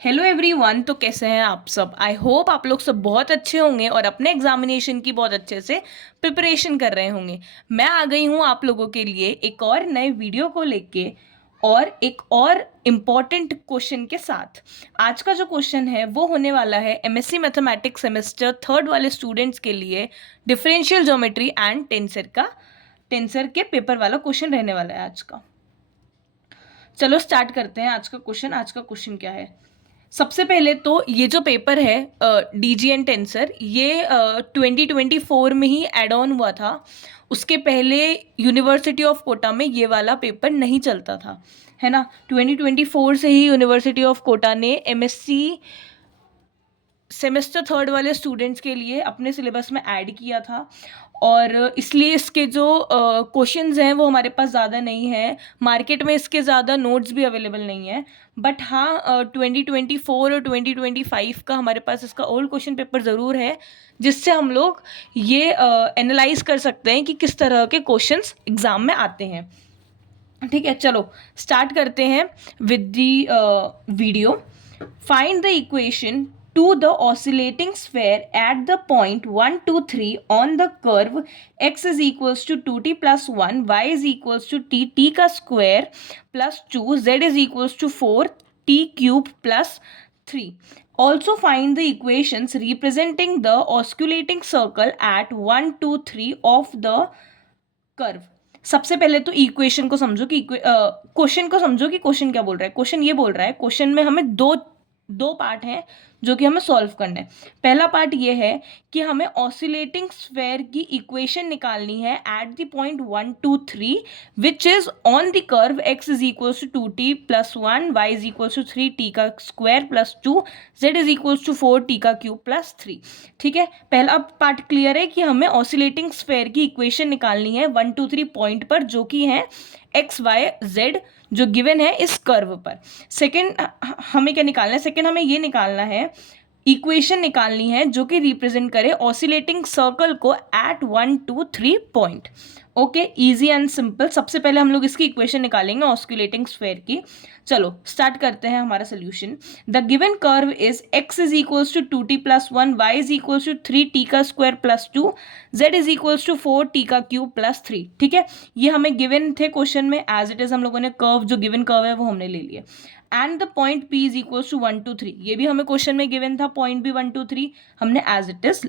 Hello everyone. तो कैसे हैं आप सब? आई होप आप लोग सब बहुत अच्छे होंगे और अपने एग्जामिनेशन की बहुत अच्छे से प्रिपरेशन कर रहे होंगे। मैं आ गई हूँ आप लोगों के लिए एक और नए वीडियो को लेके और एक और इम्पॉर्टेंट क्वेश्चन के साथ। आज का जो क्वेश्चन है वो होने वाला है एमएससी मैथमेटिक्स सेमेस्टर थर्ड वाले स्टूडेंट्स के लिए डिफरेंशियल ज्योमेट्री एंड टेंसर के पेपर वाला क्वेश्चन रहने वाला है आज का। चलो स्टार्ट करते हैं आज का क्वेश्चन। आज का क्वेश्चन क्या है? सबसे पहले तो ये जो पेपर है डीजीएन टेंसर, ये 2024 में ही एड ऑन हुआ था। उसके पहले यूनिवर्सिटी ऑफ कोटा में ये वाला पेपर नहीं चलता था, है ना। 2024 से ही यूनिवर्सिटी ऑफ कोटा ने एमएससी सेमेस्टर थर्ड वाले स्टूडेंट्स के लिए अपने सिलेबस में ऐड किया था और इसलिए इसके जो क्वेश्चंस हैं वो हमारे पास ज़्यादा नहीं है। मार्केट में इसके ज़्यादा नोट्स भी अवेलेबल नहीं है। बट हाँ, 2024 और 2025 का हमारे पास इसका ओल्ड क्वेश्चन पेपर ज़रूर है, जिससे हम लोग ये एनालाइज कर सकते हैं कि किस तरह के क्वेश्चंस एग्ज़ाम में आते हैं। ठीक है, चलो स्टार्ट करते हैं with the video. Find the equation to the oscillating sphere at the point 1, 2, 3 on the curve x is equals to 2t plus 1, y is equals to t का square plus 2, z is equals to 4, t cube plus 3. Also find the equations representing the osculating circle at 1, 2, 3 of the curve. सबसे पहले तो equation को समझो कि question को समझो कि क्वेश्चन क्या बोल रहा है। क्वेश्चन ये बोल रहा है, क्वेश्चन में हमें दो दो पार्ट हैं जो कि हमें सॉल्व करना है। पहला पार्ट ये है कि हमें ऑसिलेटिंग स्फेयर की इक्वेशन निकालनी है at the point 1, 2, 3 which is on the curve x is equals to 2t plus 1, y is equals to 3t का square plus 2, z is equals to 4t का क्यूब प्लस 3। ठीक है, पहला part clear है कि हमें ऑसिलेटिंग स्फेयर की equation निकालनी है 1, 2, 3 पॉइंट पर, जो कि है एक्स वाई जेड, जो गिवन है इस कर्व पर। सेकंड हमें क्या निकालना है? सेकंड हमें ये निकालना है, इक्वेशन निकालनी है जो कि रिप्रेजेंट करे ऑसिलेटिंग सर्कल को at 1, 2, 3 point. Okay, easy and simple. सबसे पहले हम लोग इसकी इक्वेशन निकालेंगे ऑसिलेटिंग स्फेयर की। चलो स्टार्ट करते हैं हमारा solution. The given curve is x is equals to 2t plus 1, y is equals to 3t का square plus 2, z is equals to 4t का क्यूब प्लस 3। ठीक है, ये हमें गिवन थे क्वेश्चन में, एज इट इज हम लोगों ने कर्व, जो गिवन कर्व है वो हमने ले लिया। And the point p is equals to 1, 2, 3, ये भी हमें क्वेश्चन में गिवन था, पॉइंट भी 1, 2, 3 हमने as it is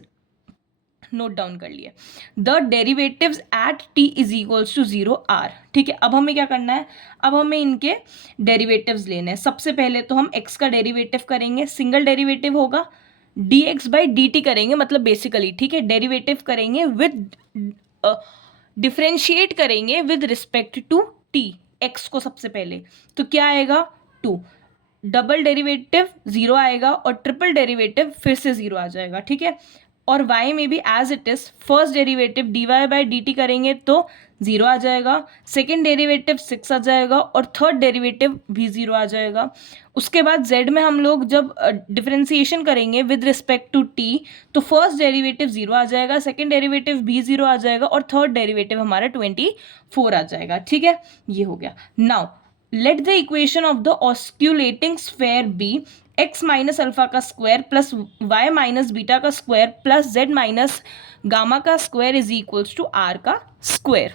note down कर लिया। The derivatives at t is equals to 0 are. ठीक है, अब हमें क्या करना है? अब हमें इनके डेरिवेटिव्स लेने हैं। सबसे पहले तो हम x का डेरिवेटिव करेंगे, सिंगल डेरिवेटिव होगा, dx बाई dt करेंगे, मतलब बेसिकली। ठीक है, डेरिवेटिव करेंगे विद डिफ्रेंशिएट करेंगे with respect to t, x को सबसे पहले। तो क्या आएगा? 2। डबल डेरिवेटिव 0 आएगा और ट्रिपल डेरिवेटिव फिर से 0 आ जाएगा। ठीक है, और y में भी as it is first derivative dy by dt करेंगे तो 0 आ जाएगा, सेकेंड डेरिवेटिव 6 आ जाएगा और थर्ड डेरिवेटिव भी 0 आ जाएगा। उसके बाद z में हम लोग जब डिफरेंशिएशन करेंगे विद रिस्पेक्ट टू t, तो फर्स्ट डेरिवेटिव 0 आ जाएगा, सेकेंड डेरिवेटिव भी 0 आ जाएगा और थर्ड डेरिवेटिव हमारा 24 आ जाएगा। ठीक है, ये हो गया। Now let the equation of the osculating sphere be x minus alpha का square plus y minus beta का square plus z minus gamma का square is equals to r का स्क्वायर।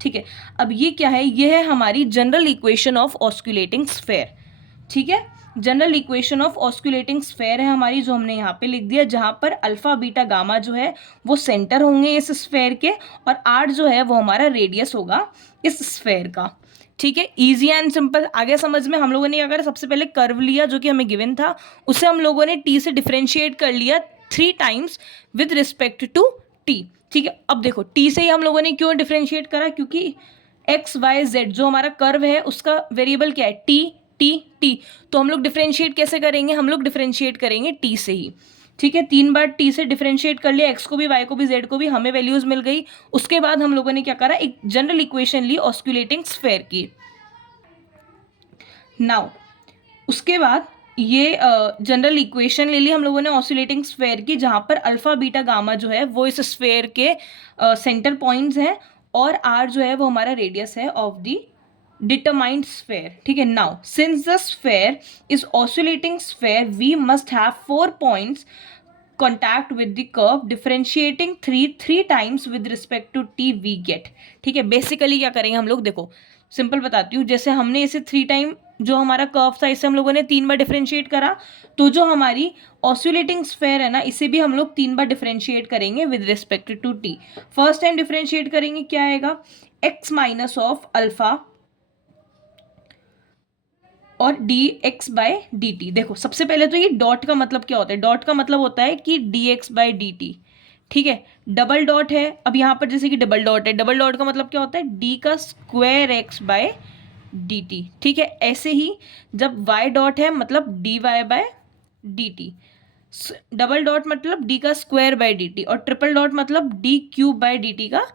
ठीक है, अब ये क्या है? ये है हमारी general equation of osculating sphere. ठीक है, general equation of osculating sphere है हमारी, जो हमने यहाँ पे लिख दिया, जहाँ पर अल्फा बीटा गामा जो है वो सेंटर होंगे इस स्फेयर के और r जो है वो हमारा रेडियस होगा इस स्फेयर का। ठीक है, इजी एंड सिंपल। आगे समझ में हम लोगों ने अगर सबसे पहले कर्व लिया जो कि हमें गिवन था, उसे हम लोगों ने t से डिफरेंशिएट कर लिया 3 times with respect to t। ठीक है, अब देखो t से ही हम लोगों ने क्यों डिफरेंशिएट करा? क्योंकि x y z जो हमारा कर्व है उसका वेरिएबल क्या है? t t t। तो हम लोग डिफरेंशिएट कैसे करेंगे? हम लोग डिफरेंशिएट करेंगे t से ही। ठीक है, 3 बार t से डिफरेंशिएट कर लिया, x को भी, y को भी, z को भी, हमें वैल्यूज मिल गई। उसके बाद हम लोगों ने क्या करा? एक जनरल इक्वेशन ली ऑस्क्यूलेटिंग स्फेयर की। नाउ उसके बाद ये जनरल इक्वेशन ले ली हम लोगों ने ऑसिलेटिंग स्फेयर की, जहाँ पर अल्फा बीटा गामा जो है वो इस स्फेयर के सेंटर पॉइंट्स हैं और r जो है वो हमारा रेडियस है ऑफ द determined sphere. ठीक है, now since the sphere is oscillating sphere, we must have 4 points contact with the curve differentiating three times with respect to t we get. ठीक है, बेसिकली क्या करेंगे हम लोग, देखो सिंपल बताती हूँ, जैसे हमने इसे 3 टाइम जो हमारा कर्व था इसे हम लोगों ने 3 बार डिफरेंशिएट करा, तो जो हमारी ऑसिलेटिंग स्फेयर है ना इसे भी हम लोग 3 बार डिफरेंशिएट करेंगे with respect to t. First time differentiate करेंगे, क्या आएगा, x माइनस ऑफ अल्फा और d x by d t. देखो सबसे पहले तो ये डॉट का मतलब क्या होता है, डॉट का मतलब होता है कि d x by d t. ठीक है, डबल डॉट है, अब यहाँ पर जैसे कि डबल डॉट है, डबल डॉट का मतलब क्या होता है, डी का square x by d t. ठीक है, ऐसे ही जब वाई डॉट है मतलब d y by d t, double dot मतलब डी का स्क्वायर बाय डी टी, और ट्रिपल डॉट मतलब d cube by d t का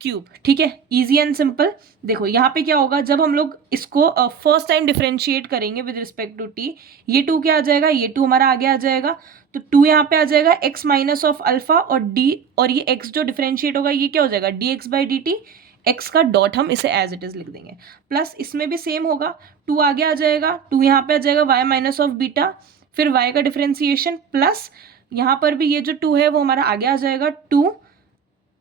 क्यूब. ठीक है, इजी एंड सिंपल. देखो यहाँ पे क्या होगा, जब हम लोग इसको फर्स्ट टाइम डिफरेंशिएट करेंगे विद रिस्पेक्ट टू टी, ये टू क्या आ जाएगा, ये टू हमारा आगे आ जाएगा, तो टू यहाँ पे आ जाएगा एक्स माइनस ऑफ अल्फा और डी, और ये एक्स जो डिफरेंशिएट होगा ये क्या हो जाएगा, D x by D T. X का डॉट हम इसे एज इट इज लिख देंगे. प्लस इसमें भी सेम होगा, टू आगे आ जाएगा, टू यहाँ पे आ जाएगा वाई माइनस ऑफ बीटा, फिर वाई का डिफरेंशिएशन, प्लस यहाँ पर भी ये जो टू है वो हमारा आगे आ जाएगा, two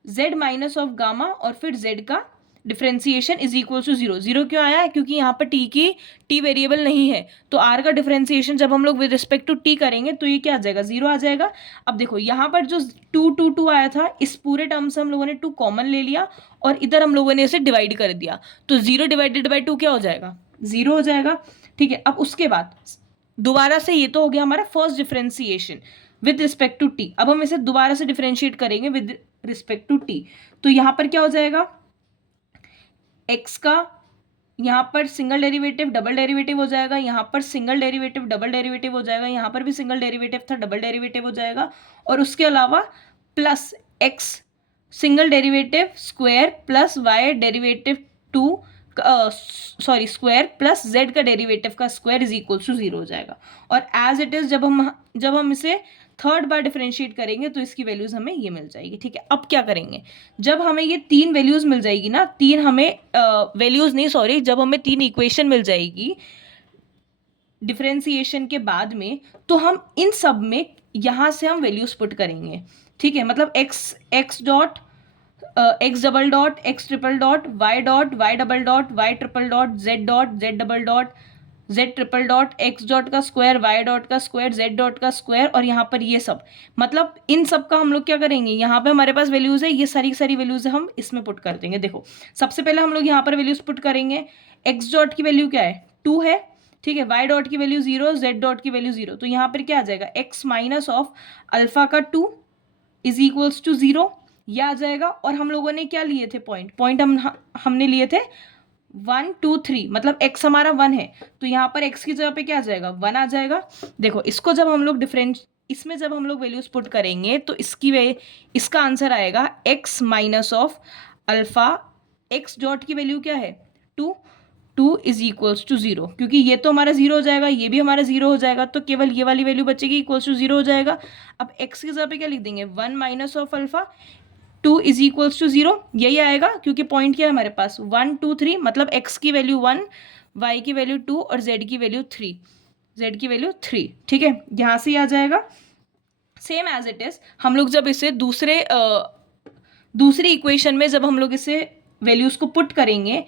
z minus of gamma, और फिर z का differentiation is equal to zero. Zero क्यों आया है, क्योंकि यहाँ पर t वेरिएबल नहीं है, तो r का डिफरेंशिएशन जब हम लोग विद रिस्पेक्ट टू t करेंगे तो ये क्या आ जाएगा, जीरो आ जाएगा. अब देखो यहाँ पर जो टू टू टू आया था, इस पूरे टर्म से हम लोगों ने टू कॉमन ले लिया और इधर हम लोगों ने इसे डिवाइड कर दिया, तो जीरो डिवाइडेड बाई टू क्या हो जाएगा, जीरो हो जाएगा. ठीक है, अब उसके बाद दोबारा से ये तो हो गया हमारा first differentiation with respect to t. अब हम इसे दोबारा से डिफरेंशिएट करेंगे विद रिस्पेक्ट टू टी, तो यहां पर क्या हो जाएगा, x का यहां पर सिंगल डेरिवेटिव डबल डेरिवेटिव हो जाएगा, यहां पर सिंगल डेरिवेटिव डबल डेरिवेटिव हो जाएगा, यहां पर भी सिंगल डेरिवेटिव था डबल डेरिवेटिव हो जाएगा, और उसके अलावा plus x single derivative square plus y derivative two sorry square plus z का डेरिवेटिव का square is equal to zero हो जाएगा. और एज इट इज जब हम इसे थर्ड बार डिफरेंशिएट करेंगे तो इसकी वैल्यूज हमें ये मिल जाएगी. ठीक है, अब क्या करेंगे, जब हमें ये तीन वैल्यूज मिल जाएगी ना, तीन हमें वैल्यूज नहीं सॉरी, जब हमें तीन इक्वेशन मिल जाएगी डिफरेंशिएशन के बाद में, तो हम इन सब में यहाँ से हम वैल्यूज पुट करेंगे. ठीक है, मतलब x dot x double dot x triple dot y double dot y triple dot z double dot z triple dot x dot का स्क्वायर वाई डॉट का स्क्वायर जेड डॉट का स्क्वायर, और यहाँ पर ये सब, मतलब इन सब का हम लोग क्या करेंगे, यहाँ पे हमारे पास वैल्यूज है, ये सारी सारी वैल्यूज है हम इसमें पुट कर देंगे. देखो सबसे पहले हम लोग यहाँ पर वैल्यूज पुट करेंगे, एक्स डॉट की वैल्यू क्या है, टू है. ठीक है, वाई डॉट की वैल्यू जीरो, जेड डॉट की वैल्यू जीरो, तो यहाँ पर क्या आ जाएगा, एक्स माइनस ऑफ अल्फा का two is equals to zero, यह आ जाएगा. और हम लोगों ने क्या लिए थे, पॉइंट हमने लिए थे 1 2 3, मतलब x हमारा 1 है, तो यहाँ पर x की जगह पे क्या आ जाएगा, 1 आ जाएगा. देखो इसको जब हम लोग इसमें जब हम लोग वैल्यूज पुट करेंगे तो इसका आंसर आएगा x minus of alpha, x dot की वैल्यू क्या है, two is equals to zero, क्योंकि ये तो हमारा जीरो हो जाएगा, ये भी हमारा जीरो हो जाएगा, तो केवल ये वाली वैल्यू बचेगी, इक्वल्स टू जीरो हो जाएगा. अब x की जगह पे क्या लिख देंगे, 1 minus of alpha, two is equals to zero, यही आएगा, क्योंकि पॉइंट क्या है हमारे पास 1 2 3, मतलब x की वैल्यू 1, y की वैल्यू 2 और z की वैल्यू 3. ठीक है, यहाँ से आ जाएगा. सेम एज इट इज हम लोग जब इसे दूसरी इक्वेशन में जब हम लोग इसे वैल्यूज को पुट करेंगे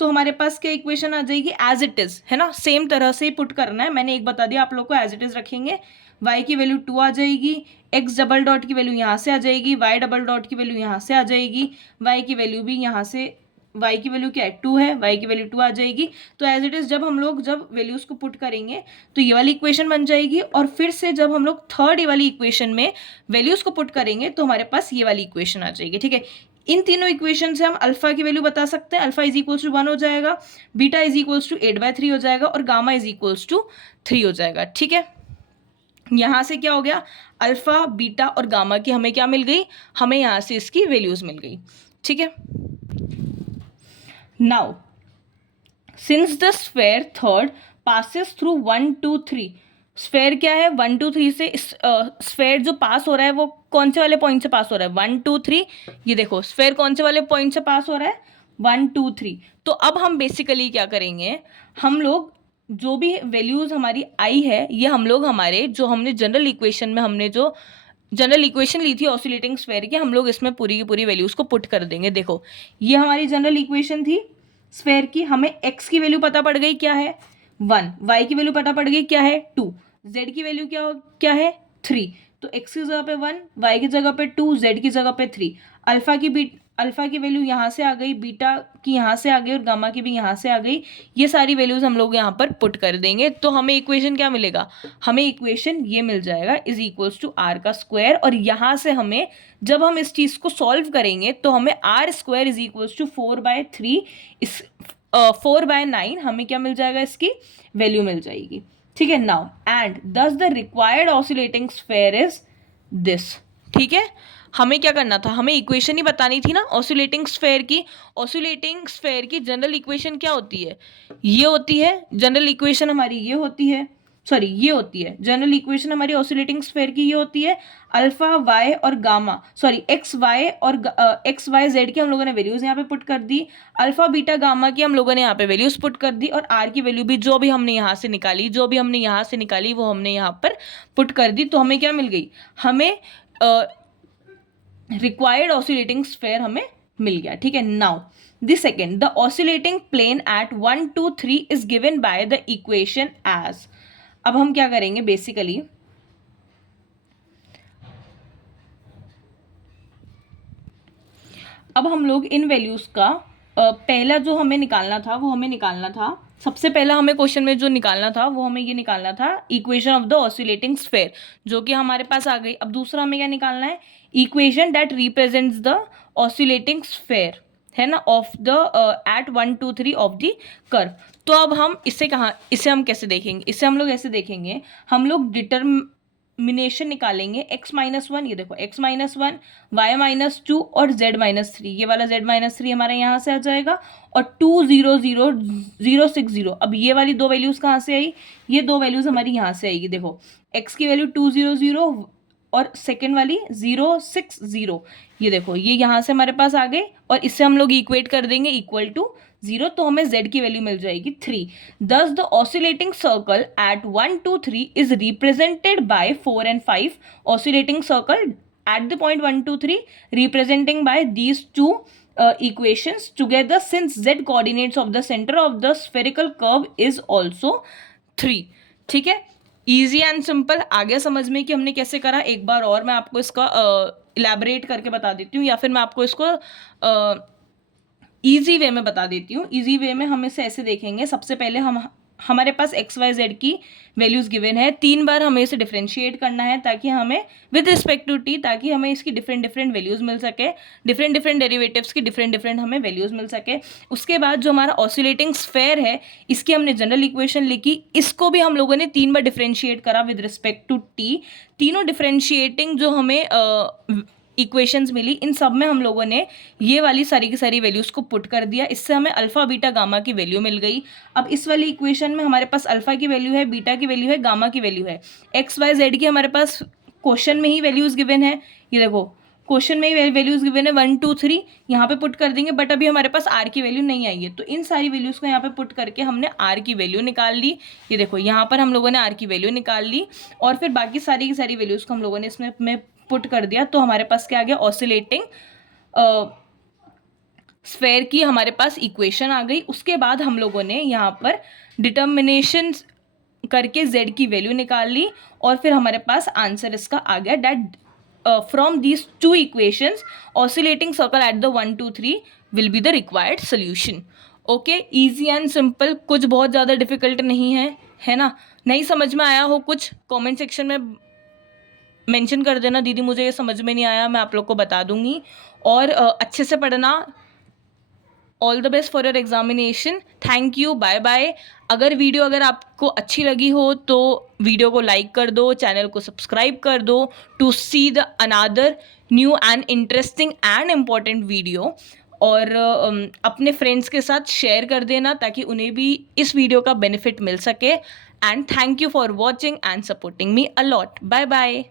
तो हमारे पास क्या इक्वेशन आ जाएगी, एज इट इज, है ना, सेम तरह से ही पुट करना है. मैंने एक बता दिया आप लोग को, एज इट इज रखेंगे, y की वैल्यू 2 आ जाएगी, x डबल डॉट की वैल्यू यहाँ से आ जाएगी, y डबल डॉट की वैल्यू यहाँ से आ जाएगी, y की वैल्यू भी यहाँ से, y की वैल्यू क्या है 2 है, y की वैल्यू 2 आ जाएगी. तो एज इट इज जब हम लोग जब वैल्यूज को पुट करेंगे तो ये वाली इक्वेशन बन जाएगी, और फिर से जब हम लोग थर्ड वाली इक्वेशन में वैल्यूज को पुट करेंगे तो हमारे पास ये वाली इक्वेशन आ जाएगी. ठीक है, इन तीनों इक्वेशन से हम अल्फा की वैल्यू बता सकते हैं, अल्फा इज इक्वल्स टू 1 हो जाएगा, बीटा इज इक्वल्स टू 8/3 हो जाएगा, और गामा इज इक्वल्स टू 3 हो जाएगा. ठीक है, यहाँ से क्या हो गया, अल्फा बीटा और गामा की हमें क्या मिल गई, हमें यहाँ से इसकी वैल्यूज मिल गई. ठीक है, now since the sphere third passes through 1 2 3, sphere क्या है 1 2 3 से, स्फेयर जो पास हो रहा है वो कौन से वाले पॉइंट से पास हो रहा है, 1 2 3. ये देखो स्फेयर कौन से वाले पॉइंट से पास हो रहा है, 1 2 3। तो अब हम बेसिकली क्या करेंगे, हम लोग जो भी वैल्यूज़ हमारी आई है ये हम लोग हमारे जो हमने जनरल इक्वेशन में हमने जो जनरल इक्वेशन ली थी ऑसिलेटिंग स्फेयर की, हम लोग इसमें पूरी की पूरी वैल्यूज़ को पुट कर देंगे। देखो ये हमारी जनरल इक्वेशन थी स्फेयर की, हमें x की वैल्यू पता पड़ गई क्या है 1, y की वैल्यू पता पड़ गई क्या है 2, z की वैल्यू क्या है 3। तो x की जगह पे 1, y की जगह पे 2, z की जगह पे 3। अल्फा की वैल्यू यहाँ से आ गई, बीटा की यहाँ से आ गई और गामा की भी यहाँ से आ गई। ये सारी वैल्यूज हम लोग यहाँ पर पुट कर देंगे तो हमें इक्वेशन क्या मिलेगा, हमें इक्वेशन ये मिल जाएगा इज इक्वल्स टू आर का स्क्वायर। और यहाँ से हमें जब हम इस चीज़ को सॉल्व करेंगे तो हमें r square is equals to 4/3 is 4/9 हमें क्या मिल जाएगा, इसकी वैल्यू मिल जाएगी। ठीक है, नाउ एंड दस the required oscillating sphere is this. ठीक है, हमें क्या करना था, हमें इक्वेशन ही बतानी थी ना ऑसिलेटिंग स्फेयर की। ऑसिलेटिंग स्फेयर की जनरल इक्वेशन क्या होती है, ये होती है जनरल इक्वेशन हमारी, ये होती है सॉरी ये होती है जनरल इक्वेशन हमारी ऑसिलेटिंग स्फेयर की, ये होती है अल्फा वाई और गामा सॉरी एक्स वाई और एक्स वाई जेड की हम लोगों ने वैल्यूज यहाँ पे पुट कर दी, अल्फा बीटा गामा की हम लोगों ने यहाँ पे वैल्यूज पुट कर दी, और आर की वैल्यू भी जो भी हमने यहाँ से निकाली वो हमने यहाँ पर पुट कर दी। तो हमें क्या मिल गई, हमें रिक्वायर्ड ऑसिलेटिंग स्फेयर हमें मिल गया। ठीक है, now the second the oscillating plane at 1 2 3 is given by the equation as. अब हम क्या करेंगे बेसिकली, अब हम लोग इन वैल्यूज का पहला जो हमें निकालना था वो हमें निकालना था, सबसे पहला हमें क्वेश्चन में जो निकालना था वो हमें ये निकालना था equation of the oscillating sphere, जो कि हमारे पास आ गई। अब दूसरा हमें क्या निकालना है, equation that represents the oscillating sphere, है ना, of the at 1 2 3 of the curve. तो अब हम इसे हम कैसे देखेंगे, इसे हम लोग ऐसे देखेंगे, हम लोग डिटर्मिनेशन निकालेंगे x-1, ये देखो x-1, y-2 और z-3, ये वाला z-3 हमारे यहाँ से आ जाएगा, और 2 0 0 0 6 0। अब ये वाली दो वैल्यूज कहाँ से आई, ये दो वैल्यूज हमारी यहाँ से आएगी। देखो x की वैल्यू 2 0 0 और सेकेंड वाली 0 6 0, ये देखो ये यहाँ से हमारे पास आ गए, और इससे हम लोग इक्वेट कर देंगे इक्वल टू 0, तो हमें z की वैल्यू मिल जाएगी 3। दस the oscillating circle eight 1 2 3 is represented by 4 and 5 oscillating circle at the point 1 2 3 representing by these two equations together, since z coordinates of the center of the spherical curve is also 3। ठीक है, easy and simple आ गया समझ में कि हमने कैसे करा। एक बार और मैं आपको इसका इलेबरेट करके बता देती हूँ, या फिर मैं आपको इसको ईजी वे में बता देती हूँ। ईजी वे में हम इसे ऐसे देखेंगे, सबसे पहले हमारे पास एक्स वाई जेड की वैल्यूज गिवन है, 3 बार हमें इसे डिफरेंशिएट करना है ताकि हमें विद रिस्पेक्ट टू टी, ताकि हमें इसकी डिफरेंट वैल्यूज मिल सके, डिफरेंट डिरिवेटिव्स की डिफरेंट हमें वैल्यूज मिल सके। उसके बाद जो हमारा ऑसिलेटिंग स्फेयर है, इसकी हमने जनरल इक्वेशन लिखी, इसको भी हम लोगों ने 3 बार डिफरेंशिएट करा विद रिस्पेक्ट टू टी। तीनों डिफरेंशिएटिंग जो हमें इक्वेशंस मिली, इन सब में हम लोगों ने ये वाली सारी की सारी वैल्यूज़ को पुट कर दिया, इससे हमें अल्फा बीटा गामा की वैल्यू मिल गई। अब इस वाली इक्वेशन में हमारे पास अल्फा की वैल्यू है, बीटा की वैल्यू है, गामा की वैल्यू है, एक्स वाई जेड की हमारे पास क्वेश्चन में ही वैल्यूज़ गिवन है। ये देखो क्वेश्चन में ही वैल्यूज़ गिवन है 1 2 3, यहाँ पे पुट कर देंगे, बट अभी हमारे पास आर की वैल्यू नहीं आई है, तो इन सारी वैल्यूज़ को यहाँ पे पुट करके हमने आर की वैल्यू निकाल ली। ये देखो यहाँ पर हम लोगों ने आर की वैल्यू निकाल ली, और फिर बाकी सारी की सारी वैल्यूज़ को हम लोगों ने इसमें पुट कर दिया, तो हमारे पास क्या आ गया, ऑसिलेटिंग स्फेयर की हमारे पास इक्वेशन आ गई। उसके बाद हम लोगों ने यहाँ पर डिटर्मिनेशन करके z की वैल्यू निकाल ली, और फिर हमारे पास आंसर इसका आ गया that from these two equations oscillating circle at the 1 2 3 will be the required solution. Okay, easy and simple, कुछ बहुत ज़्यादा डिफिकल्ट नहीं है ना। नहीं समझ में आया हो कुछ, कमेंट सेक्शन में मेंशन कर देना, दीदी मुझे ये समझ में नहीं आया, मैं आप लोग को बता दूंगी। और अच्छे से पढ़ना। All the best for your examination. Thank you, bye bye. अगर आपको अच्छी लगी हो तो वीडियो को लाइक कर दो, चैनल को सब्सक्राइब कर दो to see the another new and interesting and important video, और अपने फ्रेंड्स के साथ शेयर कर देना ताकि उन्हें भी इस वीडियो का बेनिफिट मिल सके। And thank you for watching and supporting me a lot. Bye bye.